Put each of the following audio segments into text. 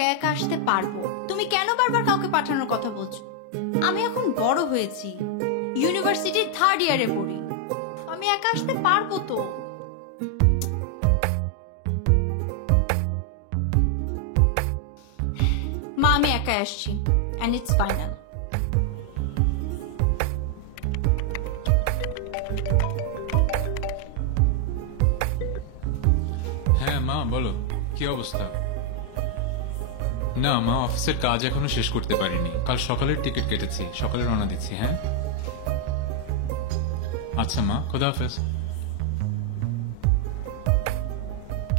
একা একা আসতে পারবো। তুমি কেন বারবার কাউকে পাঠানোর কথা বলছো? আমি এখন বড় হয়েছি, ইউনিভার্সিটির 3rd ইয়ারে পড়ি, আমি একা আসতে পারবো তো। মা, আমি একাই আসছি, এন্ড ইটস ফাইনাল। হ্যাঁ মা, বলো কি অবস্থা? না মা, অফিসের কাজ এখনো শেষ করতে পারিনি। কাল সকালের টিকিট কেটেছি, সকালে রওনা দিচ্ছি। হ্যাঁ আচ্ছা মা, খোদা হাফেজ।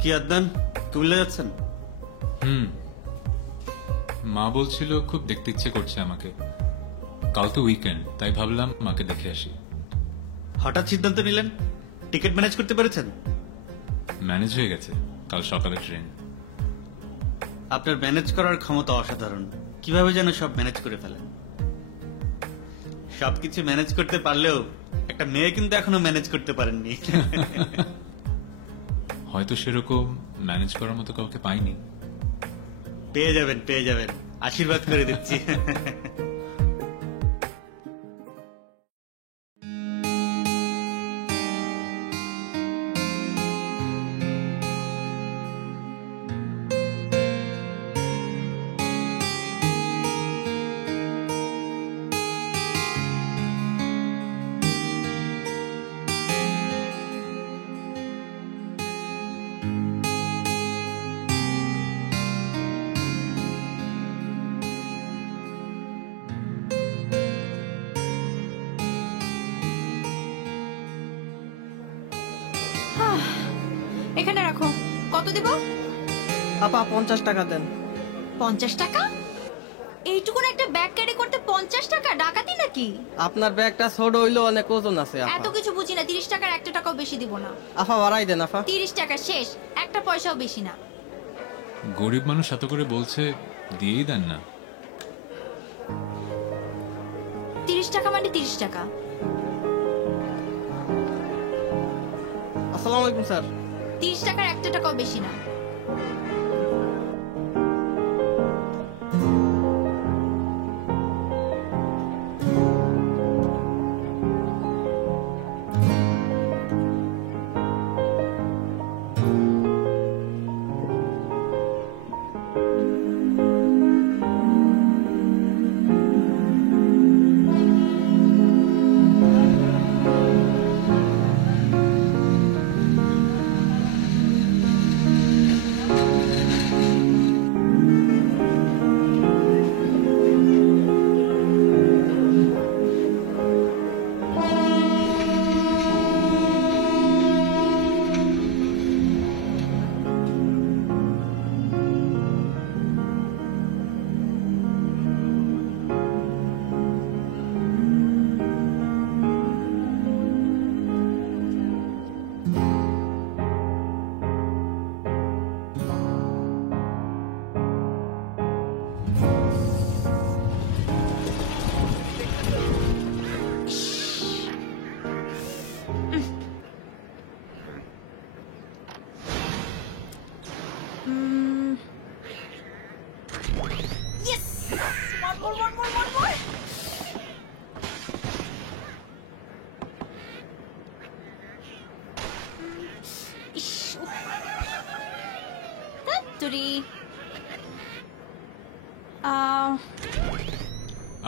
কি আদনান, কুমিল্লা যাচ্ছেন? মা বলছিল খুব দেখতে ইচ্ছে করছে আমাকে। কাল তো উইকেন্ড, তাই ভাবলাম মাকে দেখে আসি। হঠাৎ সিদ্ধান্ত নিলেন? টিকিট ম্যানেজ করতে পেরেছেন? ম্যানেজ হয়ে গেছে, কাল সকালে ট্রেন। আপনার ম্যানেজ করার ক্ষমতা অসাধারণ। কিভাবে যেন সব ম্যানেজ করে ফেলেন। সবকিছু ম্যানেজ করতে পারলেও একটা মেয়ে কিন্তু এখনো ম্যানেজ করতে পারেননি। হয়তো সেরকম ম্যানেজ করার মতো কাউকে পাইনি। পেয়ে যাবেন, পেয়ে যাবেন, আশীর্বাদ করে দিচ্ছি। এখানে রাখো। কত দিব? আপা 50 টাকা দেন। 50 টাকা? এইটুকুন একটা ব্যাগ ক্যারি করতে 50 টাকা? ডাকাতি নাকি? আপনার ব্যাগটা ছোট হইলো, অনেক ওজন আছে আপা। এত কিছু বুঝি না, 30 টাকার একটা টাকাও বেশি দিব না। আপা বাড়াই দেন আপা। 30 টাকা শেষ, একটা পয়সাও বেশি না। গরিব মানুষ এত করে বলছে, দিয়েই দেন না। 30 টাকা মানে 30 টাকা। আসসালামু আলাইকুম স্যার। 30 টাকার একটা টাকাও বেশি না।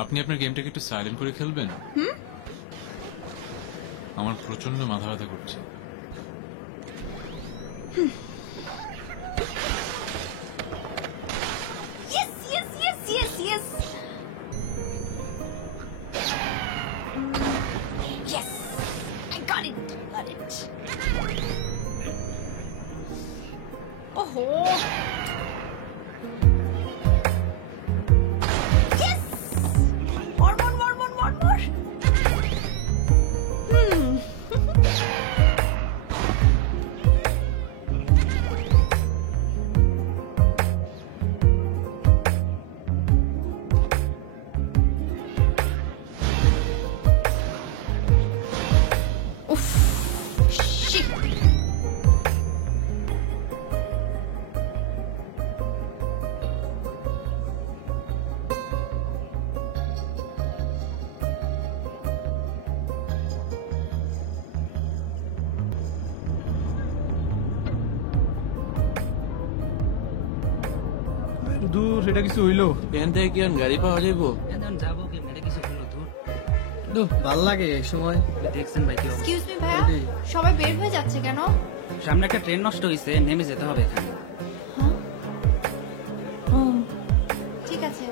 আপনি আপনার গেমটাকে একটু সাইলেন্ট করে খেলবেন? আমার প্রচন্ড মাথা ব্যথা করছে। ওহো, দূর এটা কিছু হইলো। এখান থেকে কি আর গাড়ি পাওয়া যাইবো? ভাল লাগে এই সময়। দেখছেন ভাই কি অবস্থা? এক্সকিউজ মি ভাইয়া, সবাই বের হয়ে যাচ্ছে কেন? সামনে একটা ট্রেন নষ্ট হয়েছে, নেমে যেতে হবে এখানে। ও ঠিক আছে।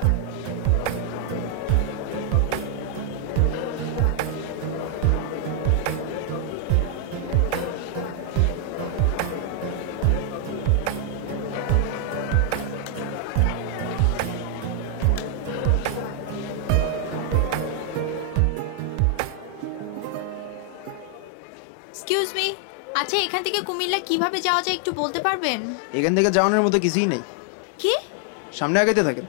এক্সকিউজ মি, আচ্ছা এখান থেকে কুমিল্লা কিভাবে যাওয়া যায় একটু বলতে পারবেন? এখান থেকে যাওয়ানোর মতো কিছুই নেই, কি সামনে আগাইতে থাকেন।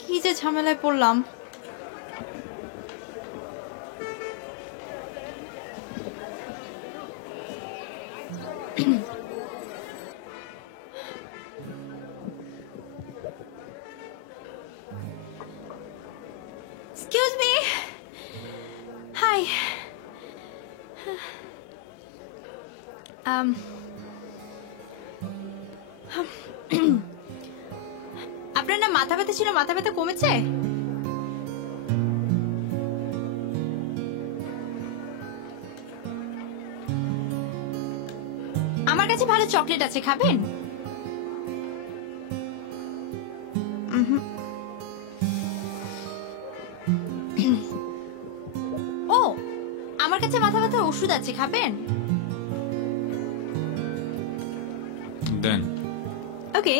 কি যে ঝামেলায় পড়লাম। Excuse me, hi. আপনার না মাথা ব্যথা ছিল, মাথা ব্যথা কমেছে? আমার কাছে ভালো চকলেট আছে, খাবেন? ও, আমার কাছে মাথা ব্যথার ওষুধ আছে, খাবেন? দেন। ওকে।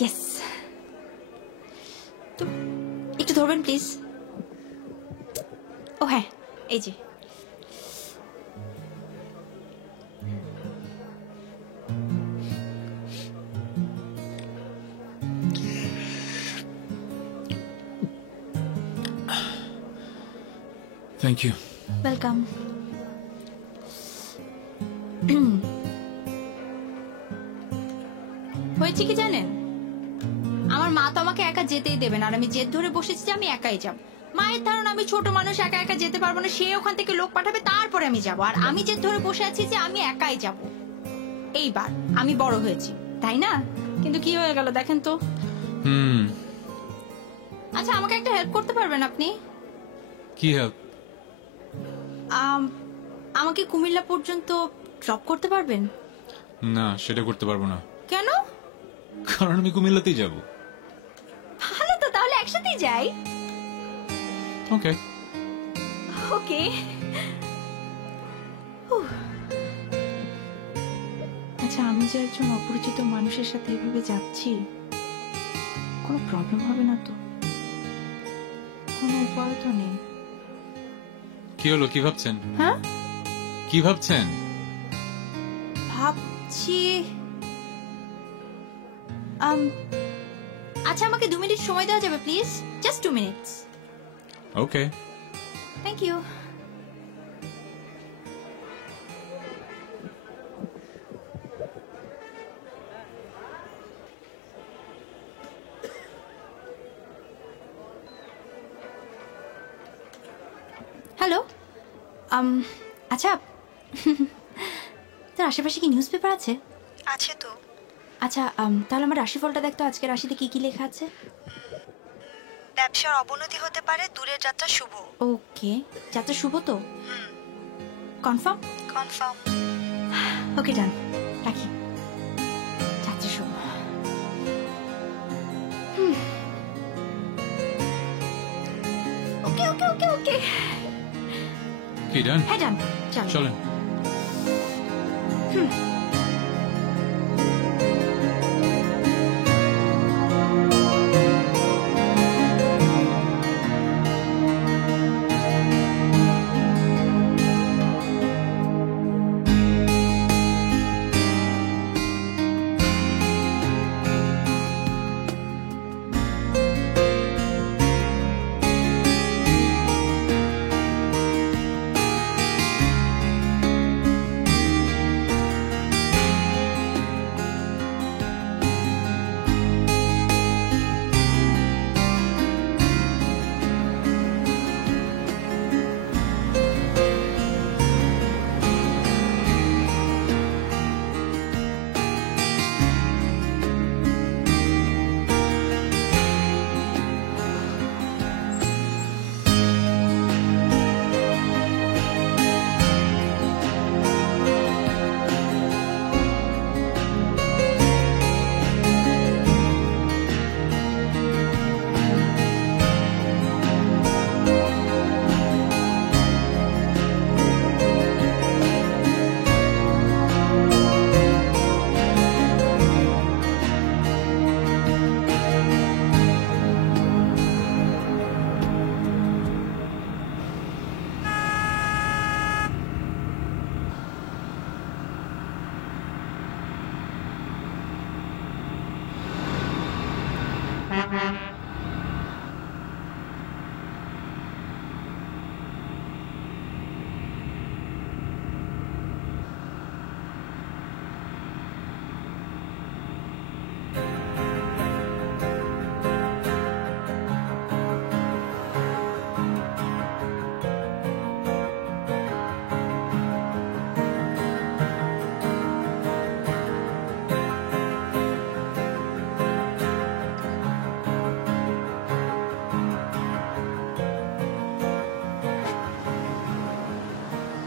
ইয়েস, তো একটু ধরবেন প্লিজ। ও হ্যাঁ, এই যে। Thank you. ওয়েলকাম। হয়েছে কি জানেন, আমার মা তো আমাকে একা যেতেই দেবেন, আর আমি জেদ ধরে বসেছি যে আমি একাই যাব। মায়ের ধারণা আমি ছোট মানুষ, একা একা যেতে পারবো না, সে ওখান থেকে লোক পাঠাবে, তারপরে আমি যাব। আর আমি জেদ ধরে বসে আছি যে আমি একাই যাব। এইবার আমি বড় হয়েছি, তাই না? কিন্তু কি হয়ে গেল দেখেন তো। আচ্ছা আমাকে একটা হেল্প করতে পারবেন আপনি? কি হেল্প? আমাকে কুমিল্লা পর্যন্ত ড্রপ করতে পারবেন? না, সেটা করতে পারবো না, কেন? কারণ আমি কুমিল্লাতেই যাব। ভালো তো, তাহলে একসাথেই যাই। ওকে। ওকে। আচ্ছা আমি যে একজন অপরিচিত মানুষের সাথে এভাবে যাচ্ছি, কোনো প্রবলেম হবে না তো? কোনো উপায় তো নেই। কি হলো, কি ভাবছেন? হ্যাঁ, কি ভাবছেন? ভাবছি আচ্ছা আমাকে 2 মিনিট সময় দেওয়া যাবে please? Just 2 minutes. Okay. Thank you. Hello, আচ্ছা তোর আশেপাশে কি নিউজ পেপার আছে? আছে তো। আচ্ছা তাহলে আমার রাশিফলটা দেখতো, আজকে রাশিতে কি কি লেখা আছে? ব্যবসার অবনতি হতে পারে, দূরের যাত্রা শুভ। ওকে, যাত্রা শুভ তো? কনফার্ম? কনফার্ম। ওকে ডান, রাখি। যাত্রা শুভ। ওকে ওকে ওকে ওকে। কি ডান? হ্যাঁ ডান, চলো। চলেন।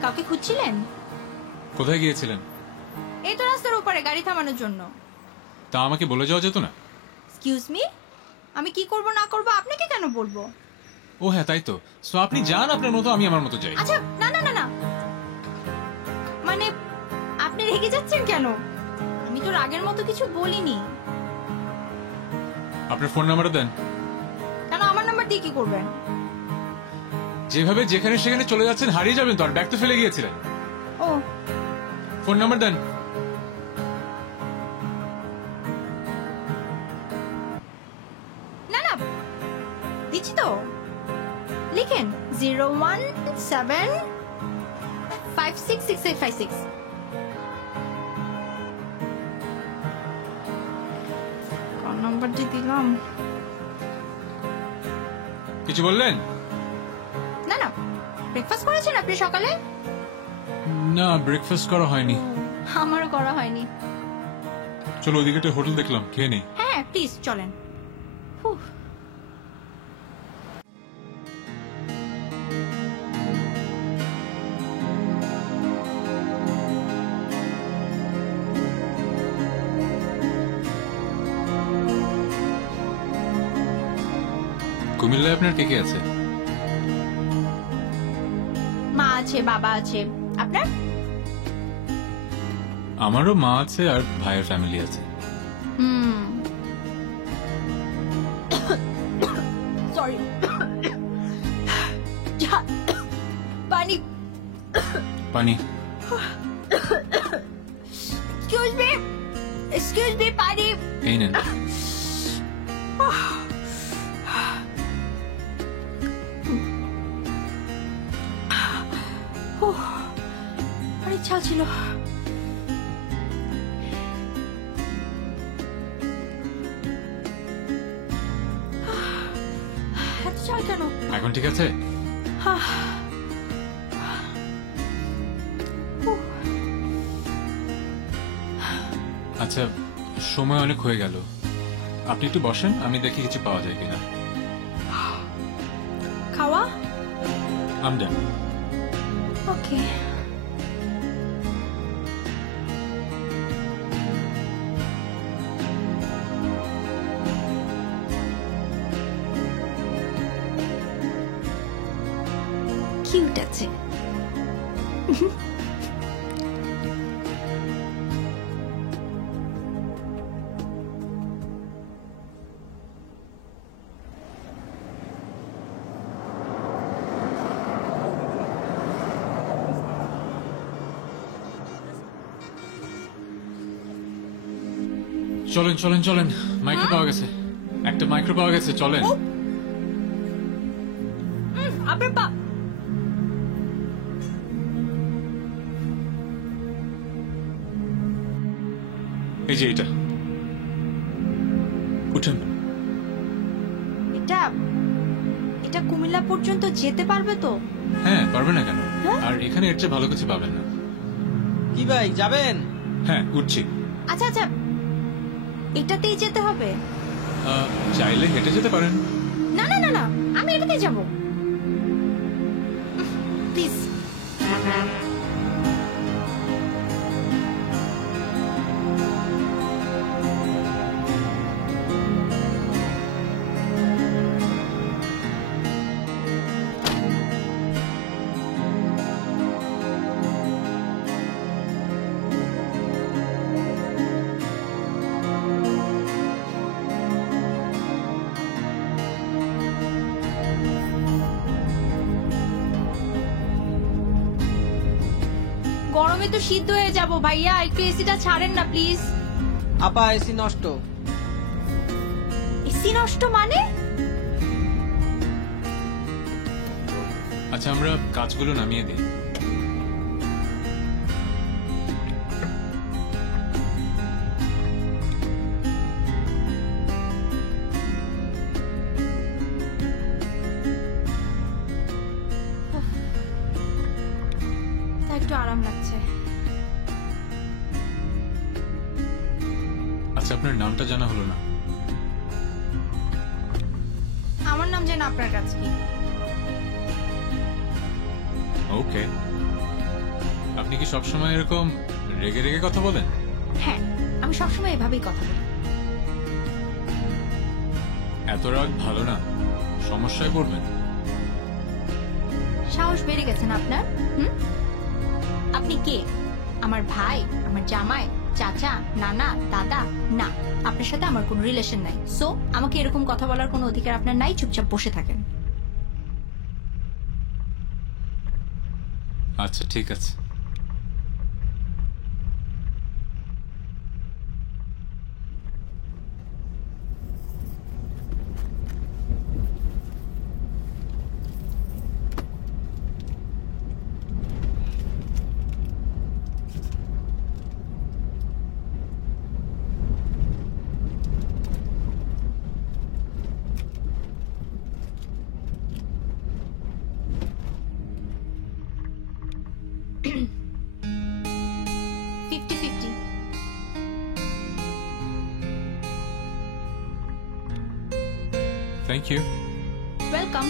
কাউকে খুঁজছিলেন? কোথায় গিয়েছিলেন? এই তো রাস্তার উপরে গাড়ি থামানোর জন্য। তা আমাকে বলে যাওয়া যেত না? এক্সকিউজ মি, আমি কি করব না করব আপনাকে কেন বলবো? ও হ্যাঁ, তাই তো। সো আপনি যান আপনার মতো, আমি আমার মতো যাই। আচ্ছা, না না না না, মানে আপনি রেগে যাচ্ছেন কেন? আমি তো রাগের মতো কিছু বলিনি। আপনার ফোন নাম্বারটা দেন। কেন, আমার নাম্বার দিয়ে কি করবেন? যেভাবে যেখানে সেখানে চলে যাচ্ছেন হারিয়ে যাবেন তো, আর ব্যাগ তো ফেলে গিয়েছিলেন। ও ফোন নাম্বার দেন। না না, দিচ্ছি তো, লিখেন 01756668656। কোন নাম্বার দিয়ে দিলাম? কিছু বললেন? না না, ব্রেকফাস্ট করেছেন আপনি সকালে? না, ব্রেকফাস্ট করা হয়নি। আমারও করা হয়নি। চলো ওদিকে একটা হোটেল দেখলাম, খেয়ে নেই। হ্যাঁ প্লিজ চলেন। হুহ। কুমিল্লায় আপনার কে কে আছে? মা আছে, বাবা আছে। আপনার? আমারও মা আছে আর ভাইয়ের ফ্যামিলি আছে। সরি, পানি পানি। এক্সকিউজ মি, পানি। এই নেন। আর ইচ্ছা ছিল। এত চাল কেন? এখন ঠিক আছে? আচ্ছা, সময় অনেক হয়ে গেল, আপনি একটু বসেন, আমি দেখি কিছু পাওয়া যায় কিনা। খাওয়া? আমডা। ওকে। কিউট আছে। চলেন চলেন চলেন, মাইক্রো পাওয়া গেছে, একটা মাইক্রো পাওয়া গেছে, চলেন। আপনার পা। এই যে এটা, উঠেন। এটা এটা কুমিল্লা পর্যন্ত যেতে পারবে তো? হ্যাঁ, পারবে না কেন? আর এখানে এর চেয়ে ভালো কিছু পাবেন না। কি ভাই যাবেন? হ্যাঁ, উঠছি। আচ্ছা আচ্ছা, এটাতেই যেতে হবে? চাইলে হেঁটে যেতে পারেন। না না না না, আমি এটাতেই যাব প্লিজ। গরমে তো সিদ্ধ হয়ে যাব ভাইয়া, একটু এসিটা ছাড়েন না প্লিজ। আপা এসি নষ্ট। এসি এসি নষ্ট মানে? আচ্ছা আমরা কাজগুলো নামিয়ে দিই। তা একটু আরাম লাগছে। আচ্ছা আপনার নামটা জানা হলো না। আমার নাম জেনে আপনার কাছে কি? ওকে, আপনি কি সবসময় এরকম রেগে রেগে কথা বলেন? হ্যাঁ, আমি সবসময় এভাবেই কথা বলি। এত রাগ ভালো না, সমস্যায় পড়বেন। সাহস বেড়ে গেছে না আপনার? আপনি কে? আমার ভাই, আমার জামাই, চাচা, নানা, দাদা? না, আপনার সাথে আমার কোনো রিলেশন নাই। সো আমাকে এরকম কথা বলার কোনো অধিকার আপনার নাই। চুপচাপ বসে থাকেন। আচ্ছা ঠিক আছে। Thank you. ওয়েলকাম।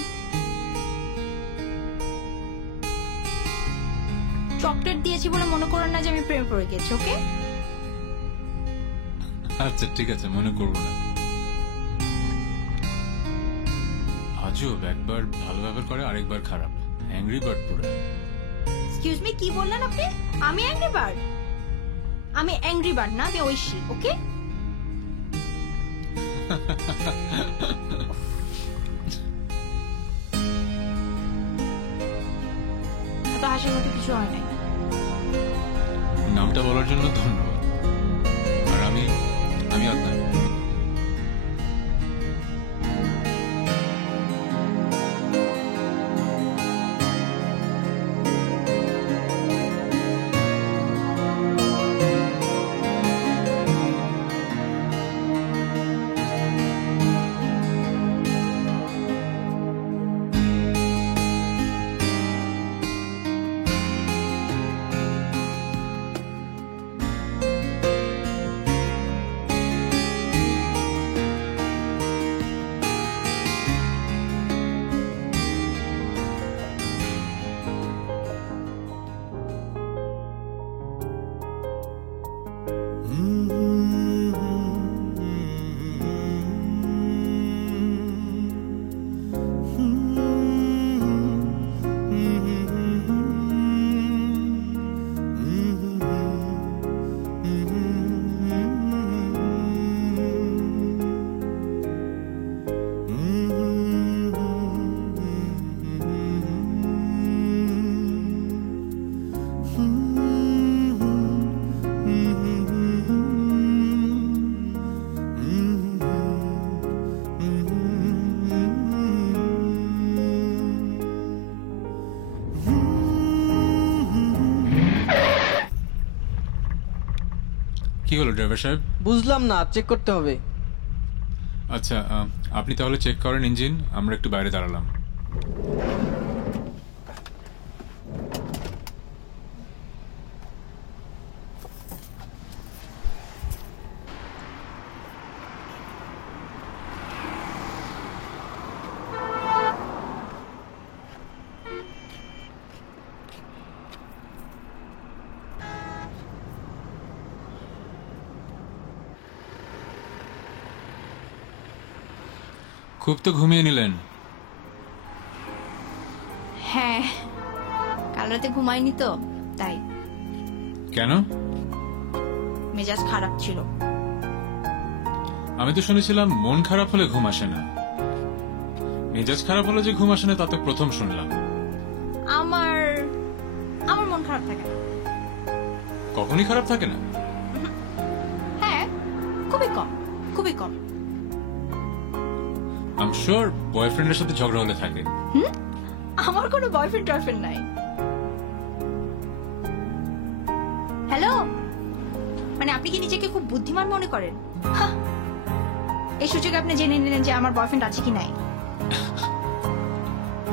চকলেট দিয়েছি বলে মনে করেন না যে আমি প্রেমে পড়ে গেছি। ওকে? আচ্ছা ঠিক আছে, মনে করবো না। আজব, একবার ভালো ব্যবহার করে আরেকবার খারাপ। অ্যাংরি বার্ড পুরো। এক্সকিউজ মি, কি বললেন আপনি? আমি অ্যাংরি বার্ড? আমি অ্যাংরি বার্ড না, আমি ঐশী। ওকে? এত হাসির মতো কিছু হয় নাই। নামটা বলার জন্য ধন্যবাদ। আর আমি আদনান। কি হলো ড্রাইভার সাহেব? বুঝলাম না, চেক করতে হবে। আচ্ছা আপনি তাহলে চেক করেন ইঞ্জিন, আমরা একটু বাইরে দাঁড়ালাম। খুব তো ঘুমিয়ে নিলেন। হ্যাঁ, কাল রাতে ঘুমাইনি তো তাই। কেন? মেজাজ খারাপ ছিল। আমি তো শুনেছিলাম মন খারাপ হলে ঘুম আসে না। মেজাজ খারাপ হলে যে ঘুম আসে না তা তো প্রথম শুনলাম। আমার মন খারাপ থাকে না। কখনই খারাপ থাকে না? হ্যাঁ, খুবই কম, খুবই কম। আম শিওর বয়ফ্রেন্ডের সাথে ঝগড়া হলে থাকে। আমার কোনো বয়ফ্রেন্ড টয়ফ্রেন্ড নাই। হ্যালো, মানে আপনি কি নিজেকে খুব বুদ্ধিমান মনে করেন? হাহ। এই সুযোগে আপনি জেনে নিলেন যে আমার বয়ফ্রেন্ড আছে কি নাই।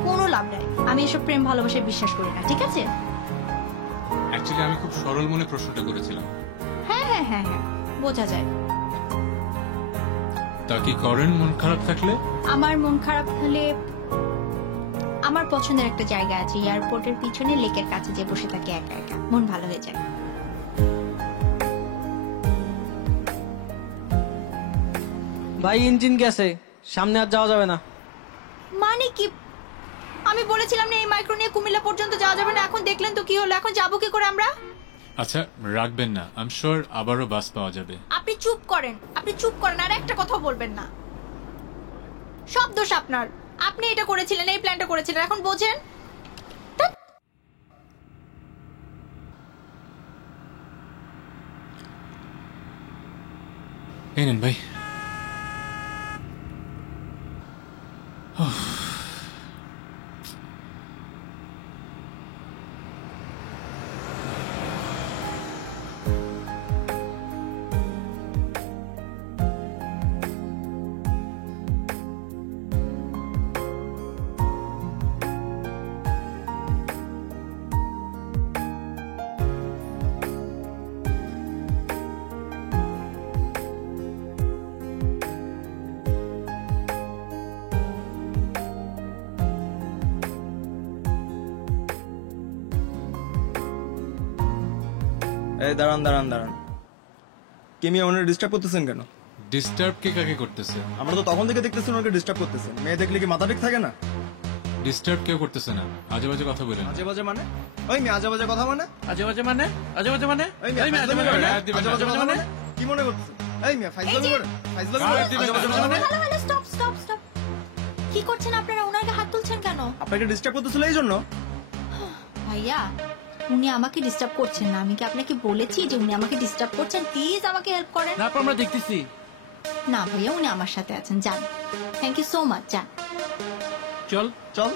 কোনো লাভ নাই, আমি এসব প্রেম ভালোবাসায় বিশ্বাস করি না, ঠিক আছে? অ্যাকচুয়ালি আমি খুব সরল মনে প্রশ্নটা করেছিলাম। হ্যাঁ হ্যাঁ হ্যাঁ হ্যাঁ, বোঝা যায়। তা কি করেন মন খারাপ থাকলে? আমার মন খারাপ হলে আমার পছন্দের একটা জায়গা আছে, এয়ারপোর্টের পিছনে লেকের কাছে যে বসে থাকে একা একা, মন ভালো হয়ে যায়। ভাই ইঞ্জিন গেছে, সামনে আর যাওয়া যাবে না। মানে কি? আমি বলেছিলাম না এই মাইক্রো নিয়ে কুমিল্লা পর্যন্ত যাওয়া যাবে না, এখন দেখলেন তো কি হলো, এখন যাবো কি করে আমরা? আচ্ছা রাখবেন না, আম শিওর আবারও বাস পাওয়া যাবে। আপনি চুপ করেন, আপনি চুপ করেন, আর একটা কথা বলবেন না। সব দোষ আপনার, আপনি এটা করেছিলেন, এই প্ল্যানটা করেছিলেন, এখন বোঝেন? ধ্যাৎ। এই নেন ভাই। এই দাঁড়ান দাঁড়ান দাঁড়ান, কি মিয়া ওনার ডিস্টার্ব করতেছেন কেন? ডিস্টার্ব কে কাকে করতেছে? আমরা তো তখন থেকে দেখতেছি ওনাকে ডিস্টার্ব করতেছেন। মেয়ে দেখলে কি মাথা ঠিক থাকে না? ডিস্টার্ব কেউ করতেছে না, আজে বাজে কথা বলেন। আজে বাজে মানে? ওই মেয়ে আজে বাজে কথা মানে? আজে বাজে মানে? আজে বাজে মানে? ওই মেয়ে এই মেয়ে, ফাইজলামি আজে করে? বাজে দিবেন আজে না, বাজে কথা মানে? মানে? কি মনে করতেছে? এই মেয়ে ফাইজলামি করে? ফাইজলামি আর করে? দিবেন আজে বাজে না, কথা মানে? ভালো ভালো, স্টপ স্টপ স্টপ। কি করছেন আপনারা? ওনাকে হাত তুলছেন কেন? আপনাকে ডিস্টার্ব করতেছিল এই জন্য? ভাইয়া, উনি আমাকে ডিস্টার্ব করছেন না, আমি কি আপনাকে বলেছি যে উনি আমাকে ডিস্টার্ব করছেন? প্লিজ আমাকে হেল্প করেন। তারপর আমরা দেখতেছি। না ভাইয়া, উনি আমার সাথে আছেন, যান। থ্যাংক ইউ সো মাচ, যান। চল। চল।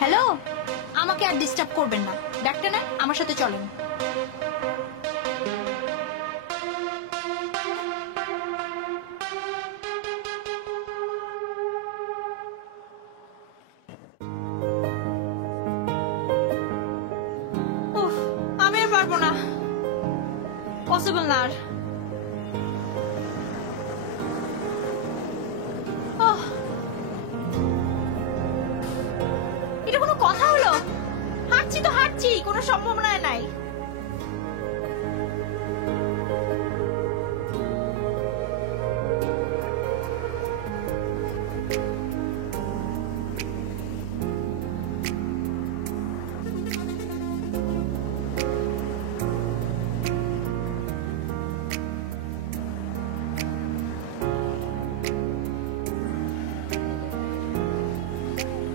হ্যালো, আমাকে আর ডিস্টার্ব করবেন না, ডাক্তার না, আমার সাথে চলেন। উফ, আমি আর পারবো না, পসিবল না আর। আহ, এটা কোনো কথা হলো? হাঁটছি তো হাঁটছি, কোনো সম্ভাবনা নাই।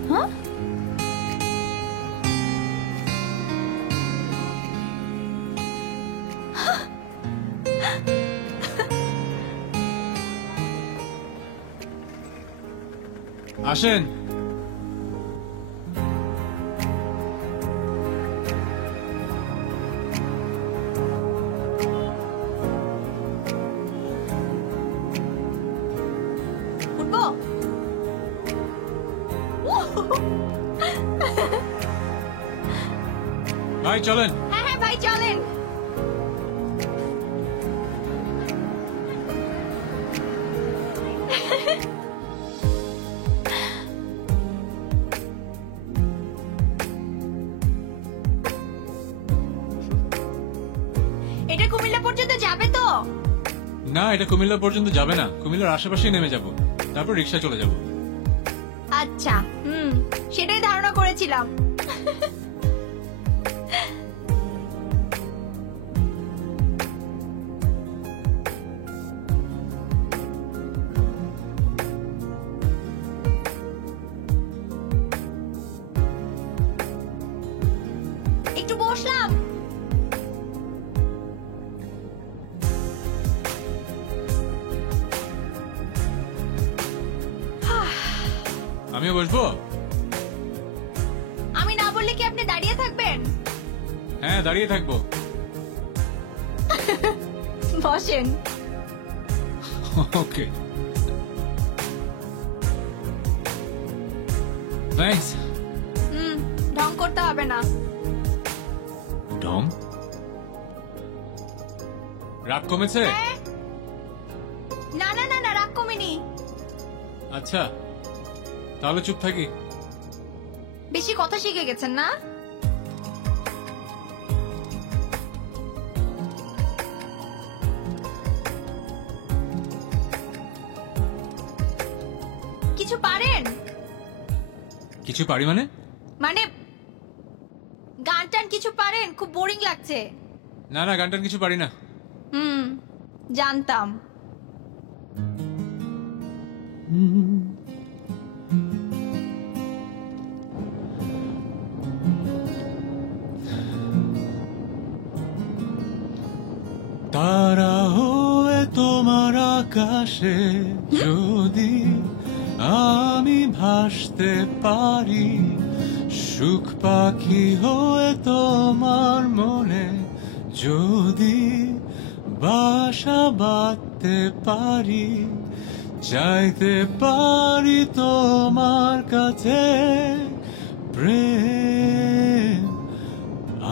হ্যাঁ, আসেন। উঠবো? ভাই চলেন। হ্যাঁ হ্যাঁ ভাই, চলেন। এটা কুমিল্লা পর্যন্ত যাবে তো? না, এটা কুমিল্লা পর্যন্ত যাবে না, কুমিল্লার আশেপাশেই নেমে যাব, তারপর রিক্সা চলে যাব। আচ্ছা, সেটাই ধারণা করেছিলাম। একটু বসলাম। আমিও বসবো? আমি না বললে কি আপনি দাঁড়িয়ে থাকবেন? হ্যাঁ, দাঁড়িয়ে থাকবো। বসেন। ওকে, থ্যাঙ্কস। ঢং করতে হবে না। ঢং? রাগ কমেছে? হ্যাঁ? না না না না, রাগ কমেনি। আচ্ছা, তাহলে চুপ থাকি। বেশি কথা শিখে গেছেন না? কিছু পারেন? কিছু পারি মানে? মানে গান টান কিছু পারেন? খুব বোরিং লাগছে। না না, গান টান কিছু পারি না। জানতাম। তারা হয়ে তোমার আকাশে যদি আমি ভাসতে পারি, সুখ পাখি হয়ে তোমার মনে যদি বাসা বাঁধতে পারি, চাইতে পারি তোমার কাছে প্রেম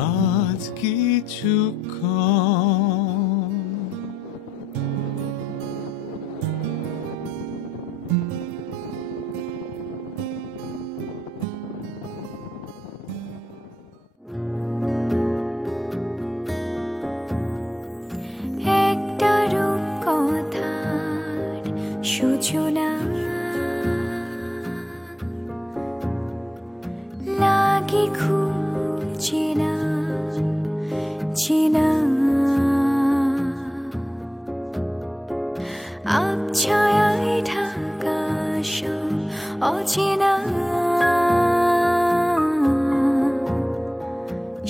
আজ কিছুক্ষণ। একটা রূপ কথার সূচনা লাগে খুব চেনা চেনা, আবছায়ায় ঢাকা সব অচেনা,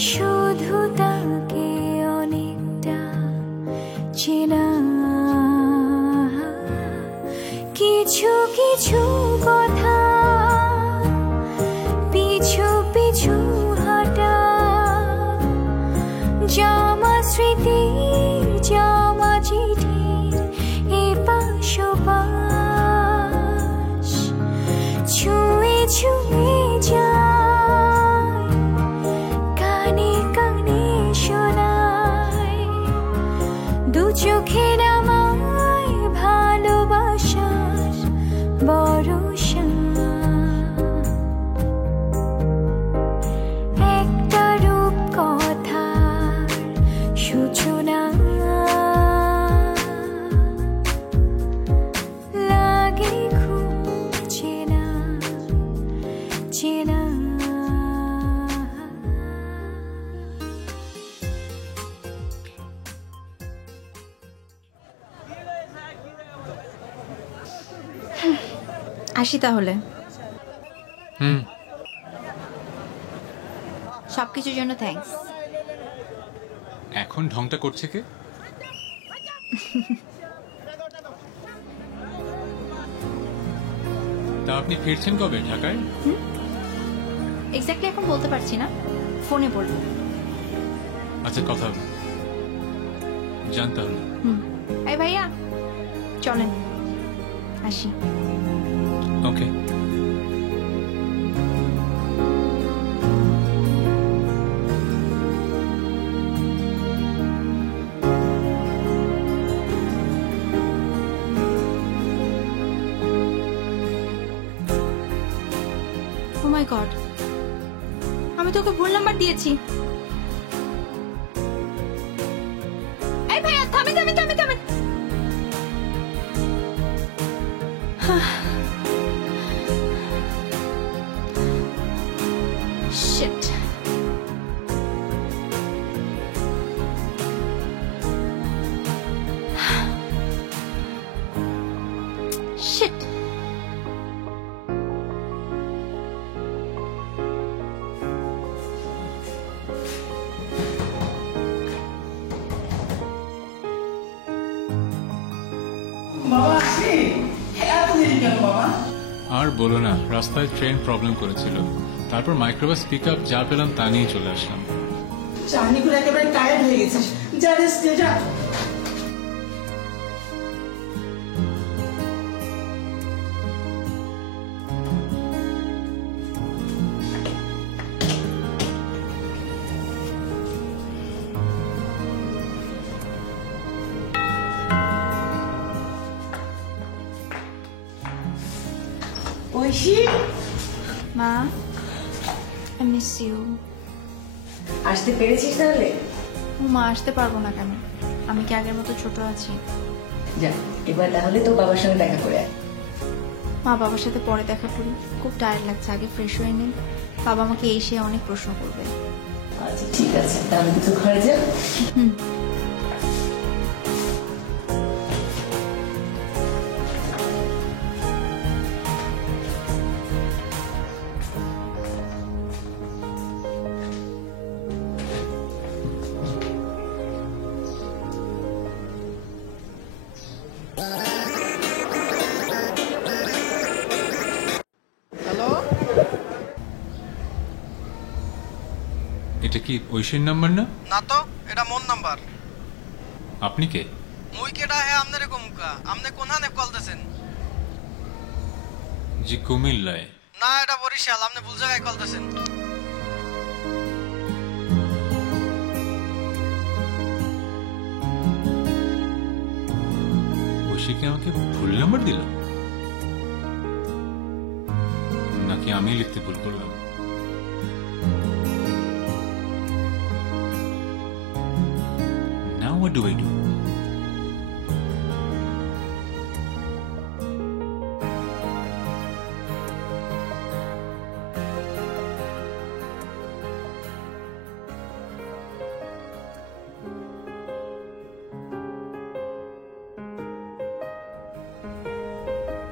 শুধু তাকে অনেকটা চেনা। কিছু কিছু কথা পিছু পিছু হাঁটা, জামা স্মৃতির জামা চিঠির এপাশ ওপাশ, ছুঁয়ে ছুঁয়ে যায়, কানে কানে শোনায়, দু চোখের আমায় ভালোবাসার বরষা। একটা রূপ কথার সূচনা লাগে খুব চেনা চেনা। আসি তাহলে। হুম, সবকিছুর জন্য থ্যাঙ্কস। এখন ঢংটা করছে কে? তা আপনি ফিরছেন কবে ঢাকায়? এক্স্যাক্টলি এখন বলতে পারছি না, ফোনে বলবো। আচ্ছা, কথা হবে, জানতে হবে। এই ভাইয়া চলেন, আসি। ওকে। ও মাই গড, আমি তোকে ভুল নাম্বার দিয়েছি। এই ভাইয়া থামে থামে থামে থামে। Shit. Shit. আর বলো না, রাস্তায় ট্রেন প্রবলেম করেছিল, তারপর মাইক্রোবাস পিক আপ যা পেলাম তা নিয়ে চলে আসলাম। জার্নি করে একেবারে টায়ার্ড হয়ে গেছিস, যা রেস্ট নে, যা। ঐশী, মা, I miss you. আসতে পেরেছিস তাহলে? মা, আসতে পারবো না কেন? আমি কি আগের মতো ছোট আছি? যা, এবার তাহলে তো বাবার সঙ্গে দেখা করে আয়। মা, বাবার সাথে পরে দেখা করি, খুব টায়ার্ড লাগছে, আগে ফ্রেশ হয়ে নিন। বাবা আমাকে এসে অনেক প্রশ্ন করবে। আচ্ছা ঠিক আছে, তাহলে কিছু ঘরে যা। এটা কি ঐশীর নাম্বার না? না তো, এটা মন নাম্বার। আপনি কে? মুই কেডা হে আমনে কমুকা? আমনে কোনখানে কল দিছেন? জি কুমিল্লায়। না, এটা বরিশাল, আমনে ভুল জায়গায় কল দিছেন। ঐশী কি আমাকে ভুল নাম্বার দিল, নাকি আমি লিখতে ভুল করলাম? Now what do I do?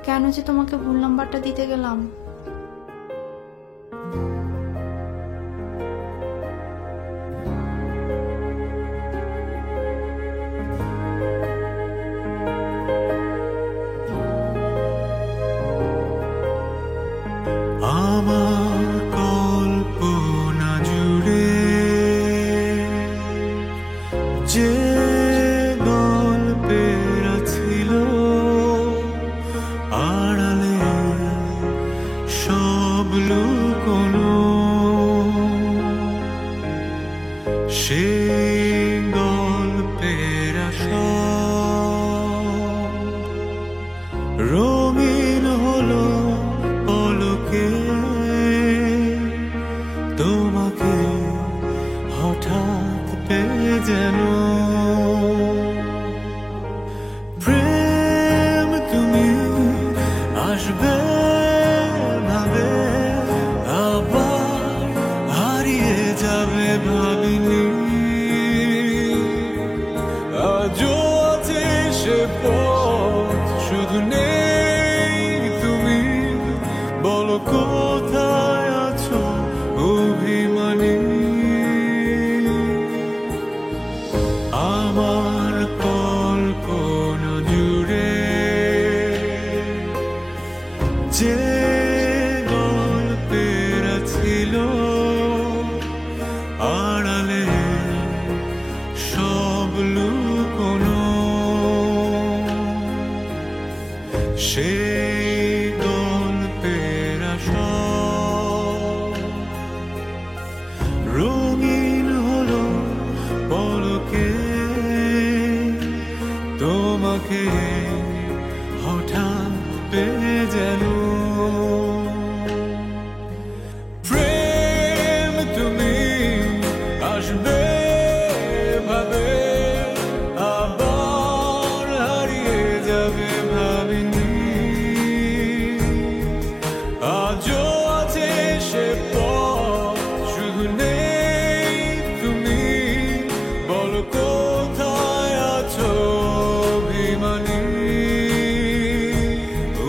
কেন যে তোমাকে ভুল নাম্বারটা দিতে গেলাম? আমার কল্পনা জুড়ে যে গল্পের ছিল আড়ালে সব লুকোনো, সেই গল্পের সব রঙিন হলো পলকে তোমাকে হঠাৎ পেয়ে যেন। প্রেম তুমি আসবে ভাবে, আবার হারিয়ে যাবে ভাবিনি। আজও আছে সে পথ, শুধু নেই তুমি। বলো কোথায় আছো অভিমানী? আমার কল্পনা জুড়ে যে গল্পের ছিল আড়ালে সব লুকোনো, সেই গল্পের সব রঙিন হলো পলকে তোমাকে হঠাৎ পেয়ে যেন। প্রেম তুমি আসবে ভাবে, আবার হারিয়ে যাবে ভাবিনি। আজও আছে সে পথ, শুধু নেই তুমি। বলো কোথায় আছো অভিমানী,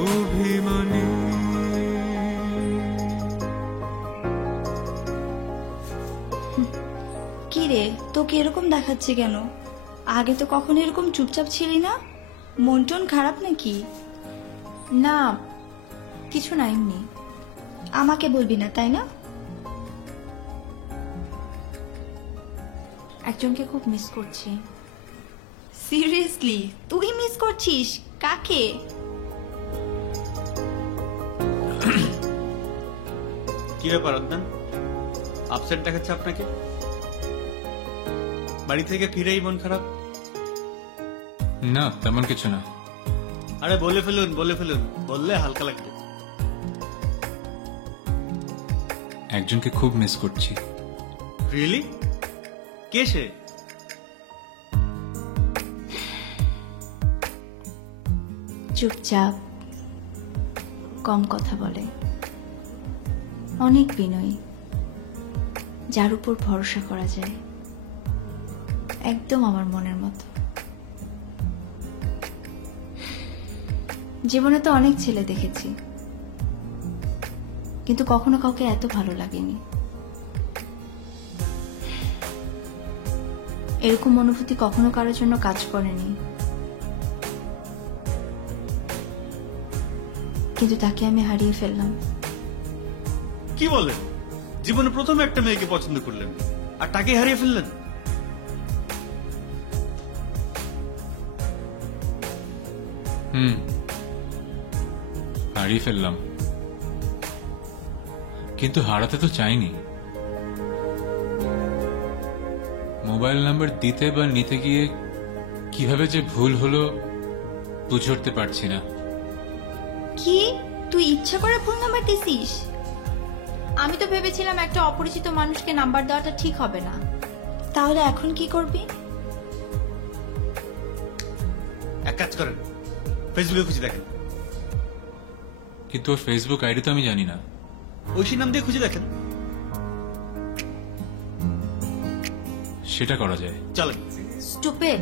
অভিমানী। কি রে, তোকে এরকম দেখাচ্ছে কেন? আগে তো কখনো এরকম চুপচাপ ছিলি না। মন টন খারাপ নাকি? না, কিছু না, এমনি। আমাকে বলবি না তাই না? একজনকে খুব মিস করছি। সিরিয়াসলি তুই মিস করছিস? কাকে? কি ব্যাপার অদ্যান, আপসেট দেখাচ্ছে আপনাকে? বাড়ি থেকে ফিরেই মন খারাপ? না, তেমন কিছু না। আরে বলে ফেলুন, বললে হালকা লাগবে। একজনকে খুব মিস করছি। রিয়েলি? কে সে? চুপচাপ, কম কথা বলে, অনেক বিনয়ী, যার উপর ভরসা করা যায়, একদম আমার মনের মতো। জীবনে তো অনেক ছেলে দেখেছি, কিন্তু কখনো কাউকে এত ভালো লাগেনি। এরকম অনুভূতি কখনো কারোর জন্য কাজ করেনি, কিন্তু তাকে আমি হারিয়ে ফেললাম। কি বলেন? জীবনে প্রথম একটা মেয়েকে পছন্দ করলেন আর তাকে হারিয়ে ফেললেন? হারিয়ে ফেললাম, কিন্তু হারাতে তো চাইনি। মোবাইল নাম্বার দিতে বা নিতে গিয়ে কিভাবে যে ভুল হলো বুঝে উঠতে পারছি না। কি তুই ইচ্ছা করে ফোন নাম্বার দিছিস? আমি তো ভেবেছিলাম একটা অপরিচিত মানুষকে নাম্বার দেওয়াটা ঠিক হবে না। তাহলে এখন কি করবি? এক কাজ করেন, ফেসবুকে খুঁজে দেখেন। কিন্তু ওর ফেসবুক আইডি তো আমি জানি না। ঐশী নাম দিয়ে খুঁজে দেখেন। সেটা করা যায়। চলেন। স্টুপিড,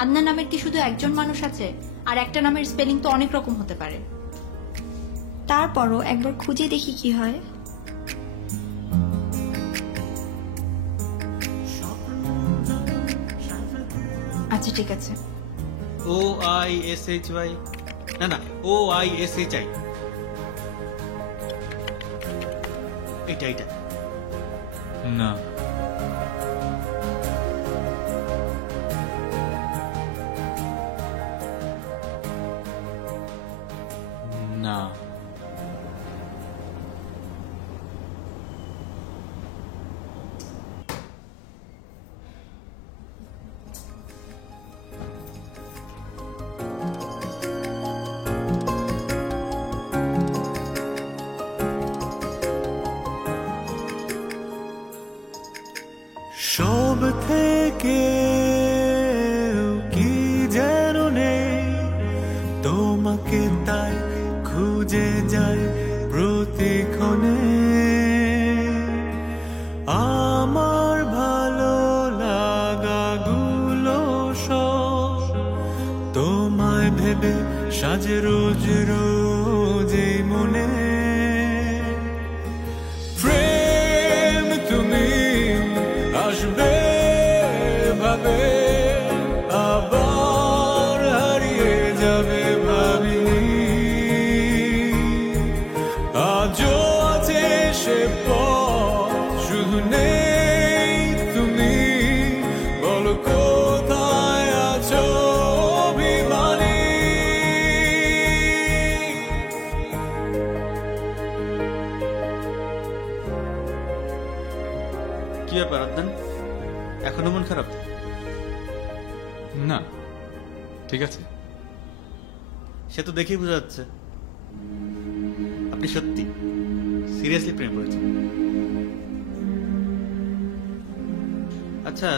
আদনান নামের কি শুধু একজন মানুষ আছে? আর একটা নামের স্পেলিং তো অনেক রকম হতে পারে। তারপরও একবার খুঁজে দেখি কি হয়। আচ্ছা ঠিক আছে। OISHY, না OISHI, এটা না, না, সব থেকে কি যেন নেই, তোমাকে তাই খুঁজে যাই প্রতিক্ষণে। আমার ভালো লাগাগুলো সব তোমায় ভেবে সাজে রোজ রোজ এই মনে। প্রেম তুমি আসবে ভাবে, আবার হারিয়ে যাবে ভাবিনি। আজও আছে সে পথ, শুধু নেই তুমি। বলো কোথায় আছো অভিমানী? কি ব্যাপার অদ্যান, এখনো মন খারাপ? না, ঠিক আছে। সে তো দেখেই বোঝা যাচ্ছে আপনি সত্যি সিরিয়াসলি প্রেম করেছেন। আচ্ছা,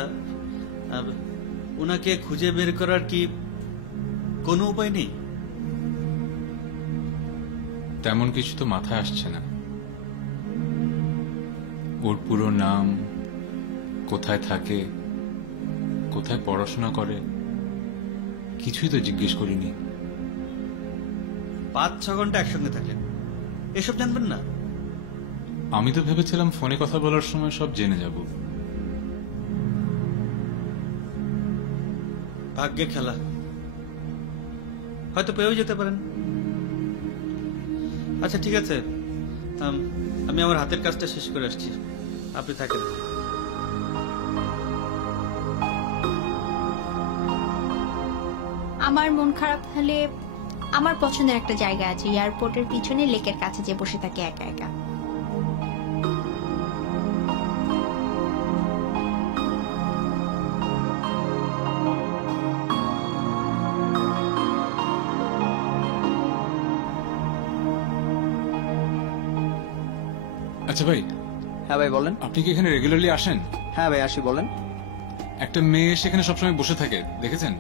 ওনাকে খুঁজে বের করার কি কোনো উপায় নেই? তেমন কিছু তো মাথায় আসছে না। ওর পুরো নাম, কোথায় থাকে, কোথায় পড়াশোনা করে, কিছুই তো জিজ্ঞেস করিনি। 5-6 ঘন্টা একসঙ্গে থাকলেন, এসব জানবেন না? আমি তো ভেবেছিলাম ফোনে কথা বলার সময় সব জেনে যাব। ভাগ্যের খেলা, হয়তো পেয়েও যেতে পারেন। আচ্ছা ঠিক আছে, আমি আমার হাতের কাজটা শেষ করে আসছি, আপনি থাকেন। আমার মন খারাপ হলে আমার পছন্দের একটা জায়গা আছে, এয়ারপোর্টের পিছনে লেকের কাছে যে বসে থাকে একা একা। আচ্ছা ভাই, হ্যাঁ ভাই বলেন। আপনি কি এখানে রেগুলারলি আসেন? হ্যাঁ ভাই আসি, বলেন। একটা মেয়ে সেখানে সবসময় বসে থাকে, দেখেছেন?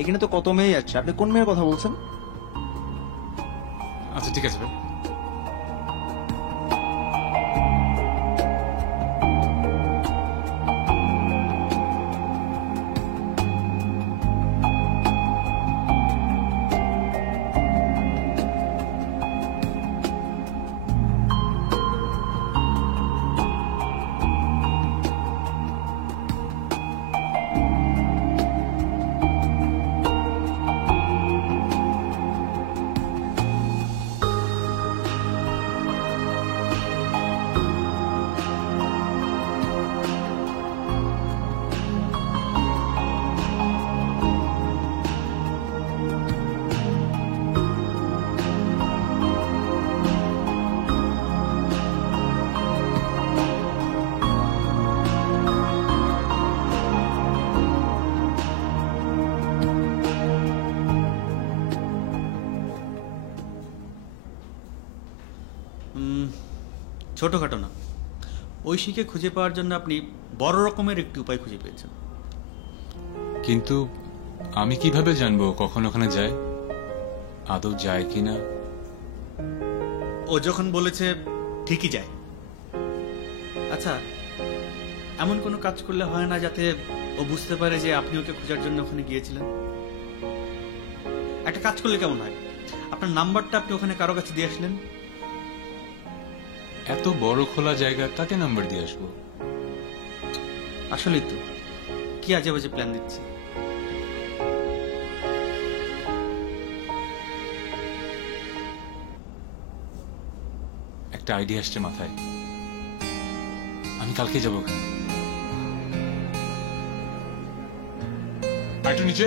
এখানে তো কত মেয়ে আছে, আপনি কোন মেয়ের কথা বলছেন? আচ্ছা ঠিক আছে ভাই। ছোটখাটো না, ঐশীকে খুঁজে পাওয়ার জন্য আপনি বড় রকমের একটি উপায় খুঁজে পেয়েছেন। কিন্তু আমি কিভাবে জানবো কখন ওখানে যায়, আদৌ যায় কিনা? ও যখন বলেছে ঠিকই যায়। আচ্ছা, এমন কোনো কাজ করলে হয় না যাতে ও বুঝতে পারে যে আপনি ওকে খোঁজার জন্য ওখানে গিয়েছিলেন? একটা কাজ করলে কেমন হয়, আপনার নাম্বারটা আপনি ওখানে কারো কাছে দিয়ে আসলেন। এত বড় খোলা জায়গা, কাকে নাম্বার দিয়ে আসবো? আসলেই তো কি আজে বাজে প্ল্যান দিচ্ছে। একটা আইডিয়া আসছে মাথায়, আমি কালকে যাবো ওখানে। আরেকটু নিচে,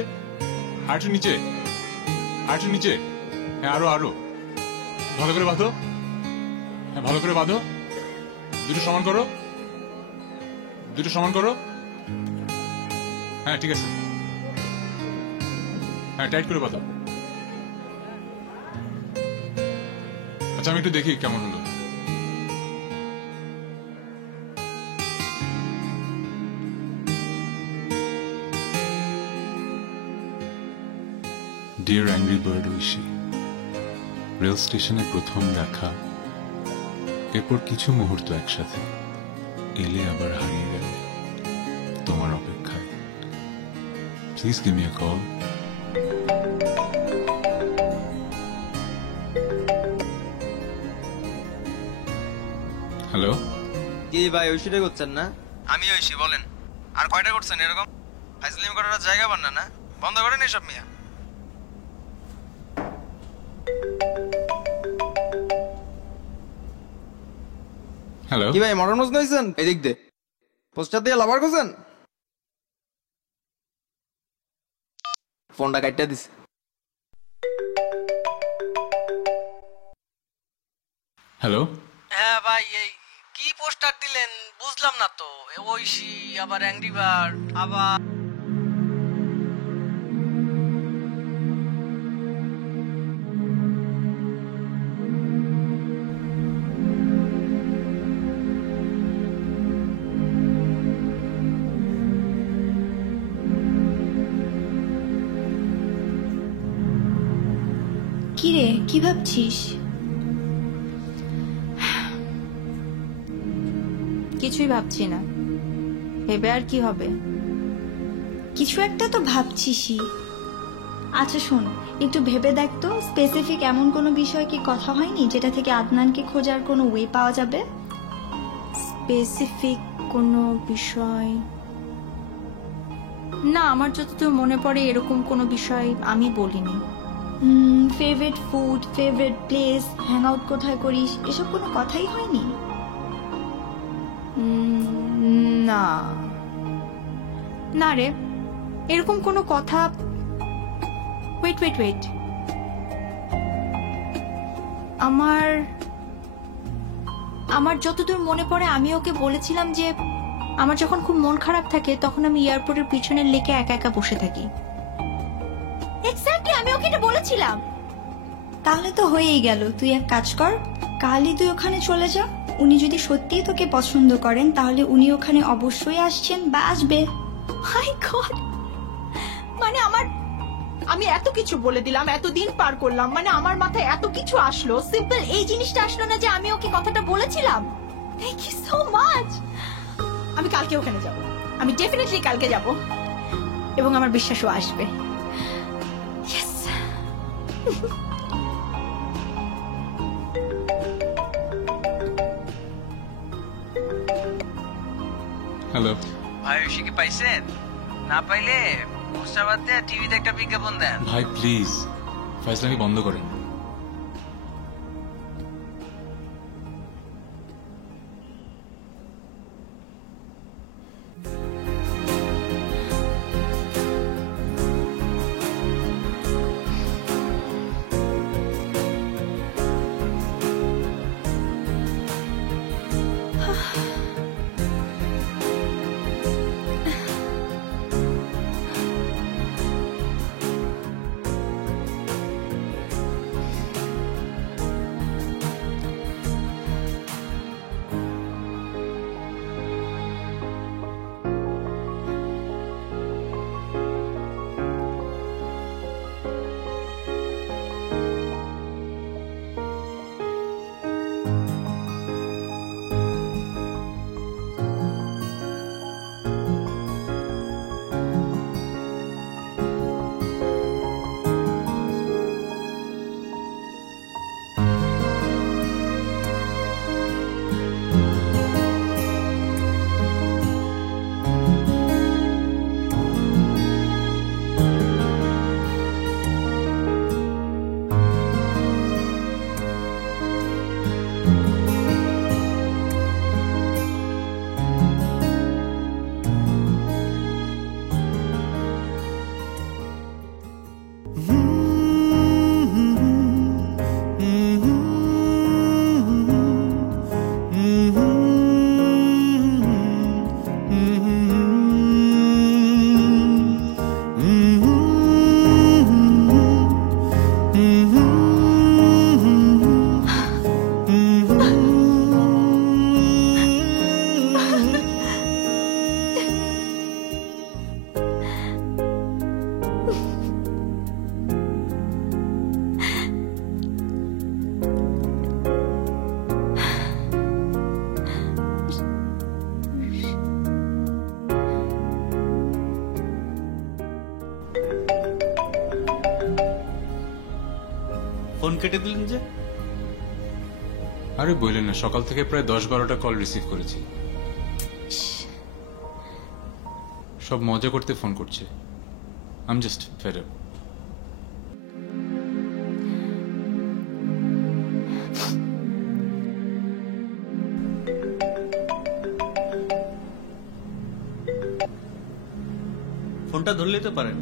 আরেকটু নিচে, আরেকটু নিচে। হ্যাঁ আরো আরো ভালো করে বাঁধো, হ্যাঁ ভালো করে বাঁধো। দুটো সমান করো, দুটো সমান করো। হ্যাঁ ঠিক আছে, হ্যাঁ টাইট করে বাঁধো। আচ্ছা আমি একটু দেখি কেমন হলো। Dear angry bird Oishi, rail স্টেশনে প্রথম দেখা, এরপর কিছু মুহূর্ত একসাথে, এলে আবার হারিয়ে গেল তোমার অপেক্ষায়। Please give me a call. Hello, কি ভাই ঐশীটাই করছেন না? আমি ঐশী, বলেন। আর কয়টা করছেন এরকম? ফাইজলিম করার জায়গা পান না, বন্ধ করেন এসব মিয়া। হ্যালো। কি ভাই মডার্ন মোজ নইছেন? এদিক দে পোস্টার দিয়ে লাভার করছেন? ফোনটা কাটতে দিছে। হ্যালো। হ্যাঁ ভাই, এই কি পোস্টার দিলেন বুঝলাম না তো। ঐশী, আবার অ্যাংরি বার্ড, আবার কি রে, কি ভাবছিস? কিছুই ভাবছি না, ভেবে আর কি হবে। কিছু একটা তো ভাবছিসই। আচ্ছা শোন, একটু ভেবে দেখ তো, স্পেসিফিক এমন কোনো বিষয় কি কথা হয়নি যেটা থেকে আদনানকে খোঁজার কোনো ওয়ে পাওয়া যাবে? স্পেসিফিক কোনো বিষয় না, আমার যতদূর মনে পড়ে এরকম কোনো বিষয় আমি বলিনি। Favourite food, favourite place, hang out কোথায় করিস, এসব কোনো কথাই হয়নি? না না রে, এরকম কোনো কথা। ওয়েট ওয়েট ওয়েট, আমার যতদূর মনে পড়ে আমি ওকে বলেছিলাম যে আমার যখন খুব মন খারাপ থাকে তখন আমি এয়ারপোর্টের পিছনের লেকে একা একা বসে থাকি। এক্স্যাক্টলি, আমি ওকে এটা বলেছিলাম। তাহলে তো হয়েই গেল। তুই এক কাজ কর, কালই তুই ওখানে চলে যা। উনি যদি সত্যিই তোকে পছন্দ করেন তাহলে উনি ওখানে অবশ্যই আসছেন বা আসবে। মাই গড, মানে আমি এত কিছু বলে দিলাম, এতদিন পার করলাম, মানে আমার মাথায় এত কিছু আসলো, সিম্পল এই জিনিসটা আসলো না যে আমি ওকে কথাটা বলেছিলাম। Thank you so much. আমি কালকে ওখানে যাব, আমি ডেফিনেটলি কালকে যাব, এবং আমার বিশ্বাসও আসবে। ইয়েস। হ্যালো, ভাই ঐশী কি পাইছেন? না পাইলে পোস্টার বাদ দিয়ে টিভিতে একটা বিজ্ঞাপন দেন। ভাই প্লিজ ফাইজলামি বন্ধ করেন। ফোন কেটে দিলেন যে? আরে বললেন না, সকাল থেকে প্রায় 10-12টা কল রিসিভ করেছি। সব মজা করতে ফোন করছে। I'm just fed up. ফোনটা ধরলেই তো পারেন,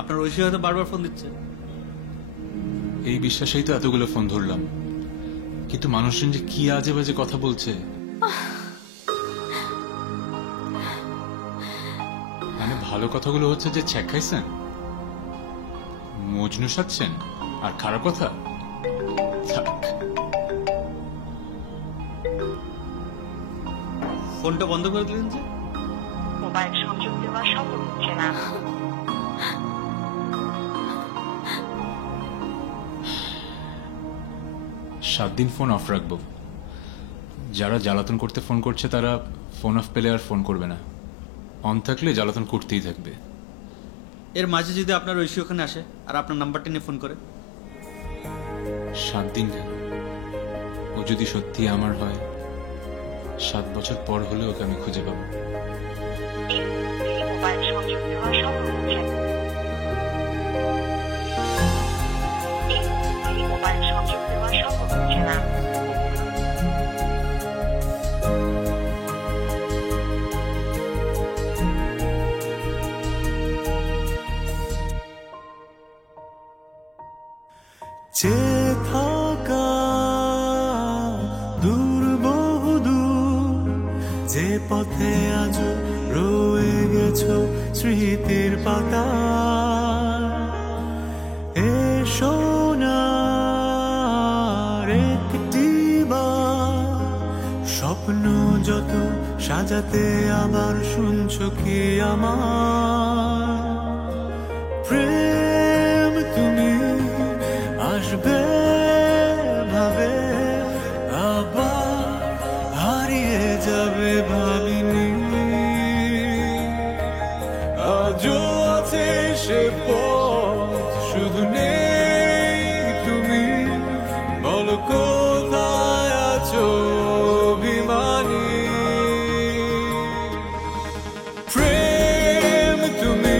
আপনার ঐশী হয়তো বারবার ফোন দিচ্ছে। এই বিশ্বাসেই তো এতগুলো ফোন ধরলাম, কিন্তু মানুষজন যে কি আজে বাজে কথা বলছে। মানে ভালো কথাগুলো হচ্ছে যে ছ্যাক খাইছেন, মজনু সাজছেন, আর খারাপ কথা থাক। ফোনটা বন্ধ করে দিলেন যে? মোবাইল সংযোগ দেওয়া সম্ভব হচ্ছে না। সাত দিন ফোন অফ রাখবো। যারা জ্বালাতন করতে ফোন করছে তারা ফোন অফ পেলে আর ফোন করবে না, অন থাকলে জ্বালাতন করতেই থাকবে। এর মাঝে যদি আপনার ঐশী ওখানে আসে আর আপনার নাম্বারটা নিয়ে ফোন করে? 7 দিন কেন? ও যদি সত্যি আমার হয়, 7 বছর পর হলে ওকে আমি খুঁজে পাবো। মোবাইল সংযোগ দেওয়া সম্ভব হচ্ছে না। চেয়ে থাকা দূর বহুদূর, যে পথে আজ রয়ে গেছো স্মৃতির পাতা, এসো না একটিবার, স্বপ্ন যত সাজাতে আবার শুনছো কি আমার প্রেম, তুমি আসবে ভাবে আবার হারিয়ে যাবে ভাবিনি, আজও আছে সে পথ শুধু নেই তুমি, বলো কোথায় আছো অভিমানী, প্রেম তুমি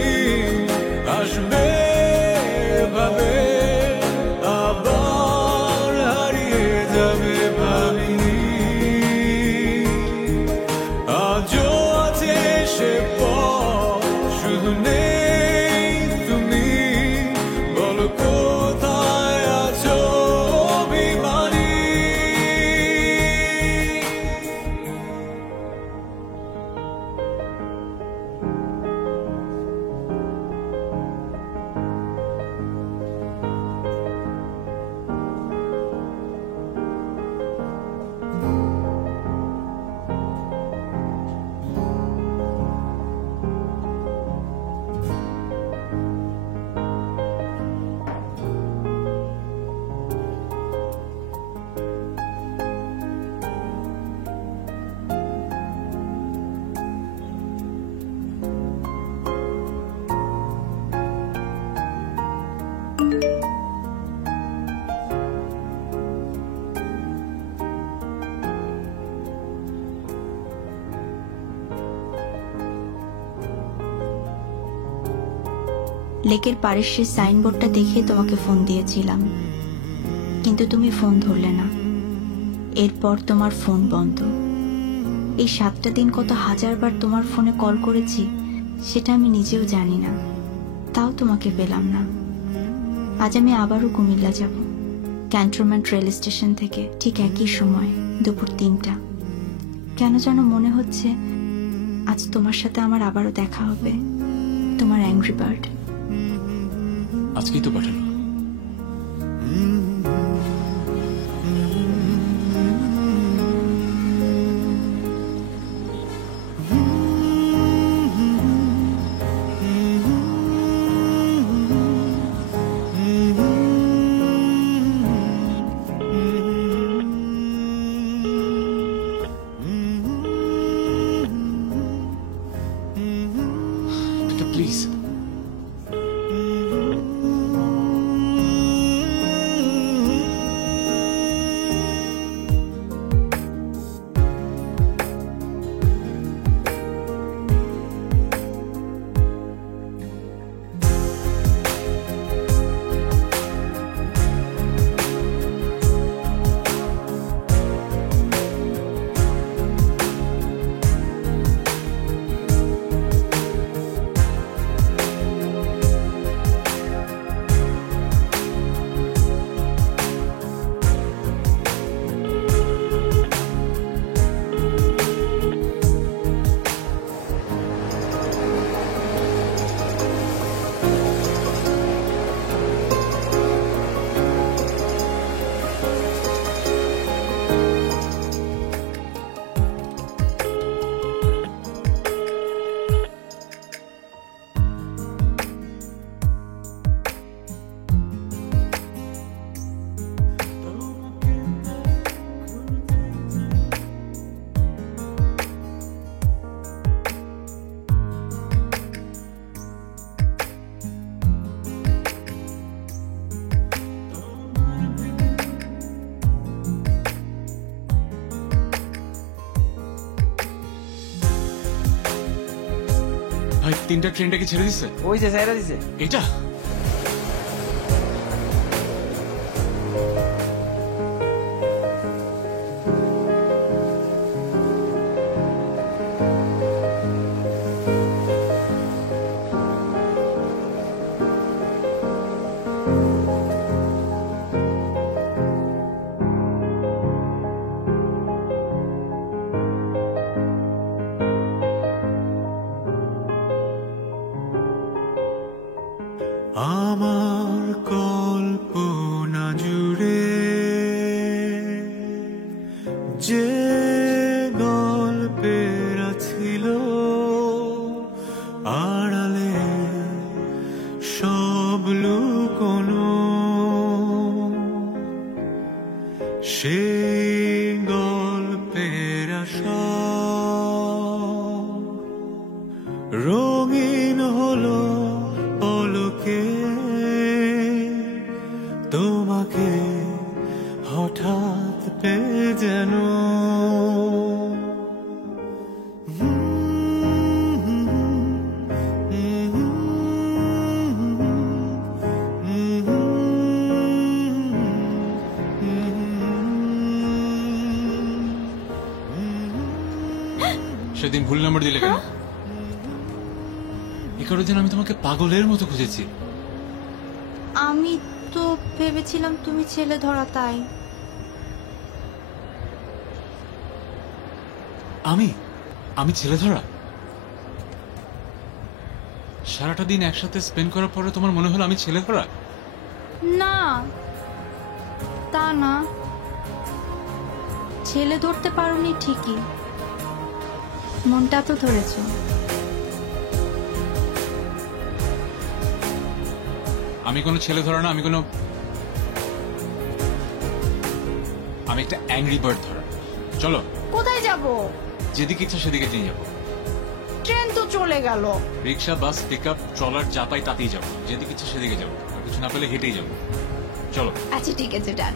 আসবে ভাবে আবার হারিয়ে যাবে ভাবিনি, আজও আছে সে পথ শুধু নেই তুমি, বলো কোথায় আছো অভিমানী। লেকের পাড়ের সেই সাইনবোর্ডটা দেখে তোমাকে ফোন দিয়েছিলাম, কিন্তু তুমি ফোন ধরলে না। এরপর তোমার ফোন বন্ধ। এই 7টা দিন কত হাজারবার তোমার ফোনে কল করেছি সেটা আমি নিজেও জানি না, তাও তোমাকে পেলাম না। আজ আমি আবারও কুমিল্লা যাব, ক্যান্টনমেন্ট রেল স্টেশন থেকে ঠিক একই সময় দুপুর 3টা। কেন যেন মনে হচ্ছে আজ তোমার সাথে আমার আবারও দেখা হবে। তোমার অ্যাংরি বার্ড। আজকেই তো পাঠালো। প্লিজ ভাই 3টা ট্রেনটা কি ছেড়ে দিচ্ছে? ওই যে ছেড়ে দিছে। এটা আমার কল্পনা জুড়ে যে গল্পের ছিল আড়ালে সব লুকোনো, সেই গল্পের আশা রঙিন হলো পলকে, তোমাকে হঠাৎ পেয়ে যেন সেদিন ভুল নাম্বার দিলে কেন? এগারো দিন আমি তোমাকে পাগলের মতো খুঁজেছি। আমি তো ভেবেছিলাম তুমি ছেলে ধরা, তাই। আমি ছেলে ধরা? সারাটা দিন একসাথে স্পেন্ড করার পরে তোমার মনে হলো আমি ছেলে ধরা? না, তা না। ছেলে ধরতে পারোনি ঠিকই, মনটা তো ধরেছো। আমি কোনো ছেলে ধরা না, আমি একটা অ্যাংরি বার্ড ধরা। চলো। কোথায় যাব? যেদিকে ইচ্ছা সেদিকে নিয়ে যাবো। ট্রেন তো চলে গেল। রিক্সা, বাস, পিক আপ, ট্রলার যা পাই তাতেই যাবো। যেদিকে ইচ্ছা সেদিকে যাবো, আর কিছু না পেলে হেঁটেই যাবো। চলো। আচ্ছা ঠিক আছে, ডান।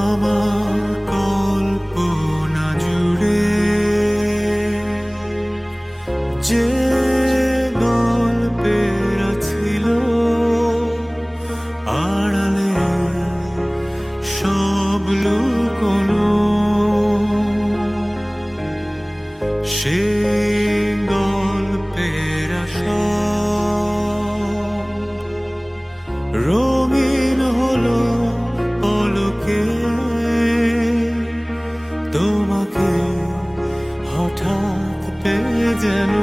আমার কল্পনা জুড়ে যে গল্পের ছিল আড়ালে সব লুকোনো, সেই গল্পের আশা রঙিন হলো পলকে, তোমাকে হঠাৎ পেয়ে যেন